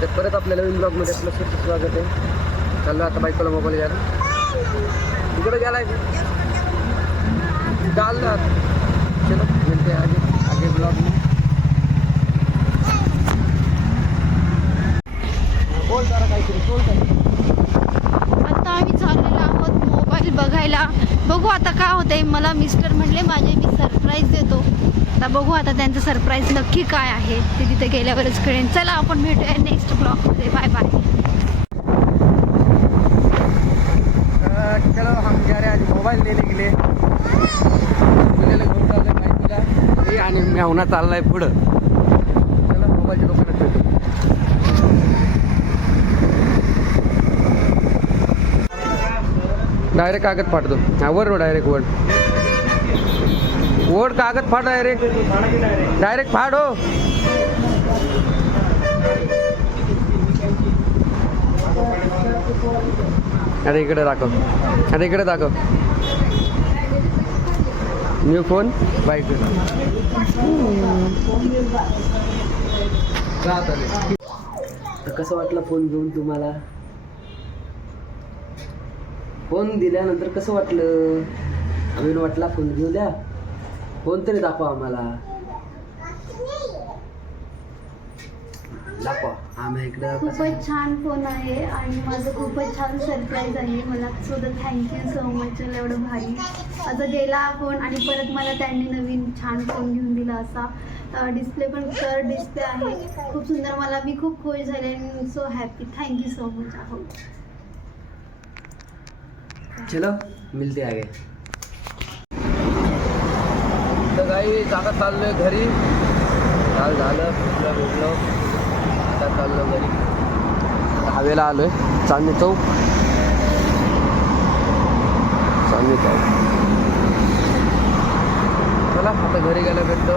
तर परत आपल्या नवीन ब्लॉगमध्ये आपलं खूप स्वागत आहे. चाललो आता बायकोला मोबाईल घ्यायला. तिकडे गेलाय चाललं. चलो मिळते आगे ब्लॉग में. बोल जरा काहीतरी बोल काय. आता आम्ही चाललेलो आहोत मोबाईल बघायला. बघू आता काय होतंय. मला मिस्टर म्हणले माझे मी सरप्राईज देतो. आता बघू आता त्यांचं सरप्राईज नक्की काय आहे ते तिथे गेल्यावरच कळेल. चला आपण भेटूया नेक्स्ट ब्लॉगमध्ये. Bye bye. चलो हम जा रहे हैं आज मोबाईल देने के लिए. मुलीला घेऊन चाललंय बाईकला आणि मेहुणा चाललाय पुढं. चला मोबाईलच्या दुकानात भेटू. डायरेक्ट कागद फाडतो. हा वर डायरेक्ट वड कागद फाड. डायरेक्ट फाड हो. अरे इकडे दाखव. अरे इकडे दाखव. New phone bike. कसं वाटलं फोन घेऊन तुम्हाला? फोन दिल्यानंतर कसं वाटलं? आम्ही वाटला फोन घेऊ द्या. फोन तरी दाखवा आम्हाला. दाखवा. आम्ही इकडं खूपच छान फोन आहे आणि माझं खूपच छान सरप्राईज आहे. मला सुद्धा थँक्यू सो मच. एवढं भारी असं गेला फोन आणि परत मला त्यांनी नवीन छान फोन घेऊन दिला. असा डिस्प्ले पण कर्व डिस्प्ले आहे. खूप सुंदर. मला मी खूप खुश झाले. So happy. Thank you so much. आहो. चलो मिलते आगे. तर काही जागा चाललोय घरी. काल झालं भेटलो. आता चाललो घरी. हवेला आलोय. चांदणी चौक. चला आता घरी गेला भेटतो.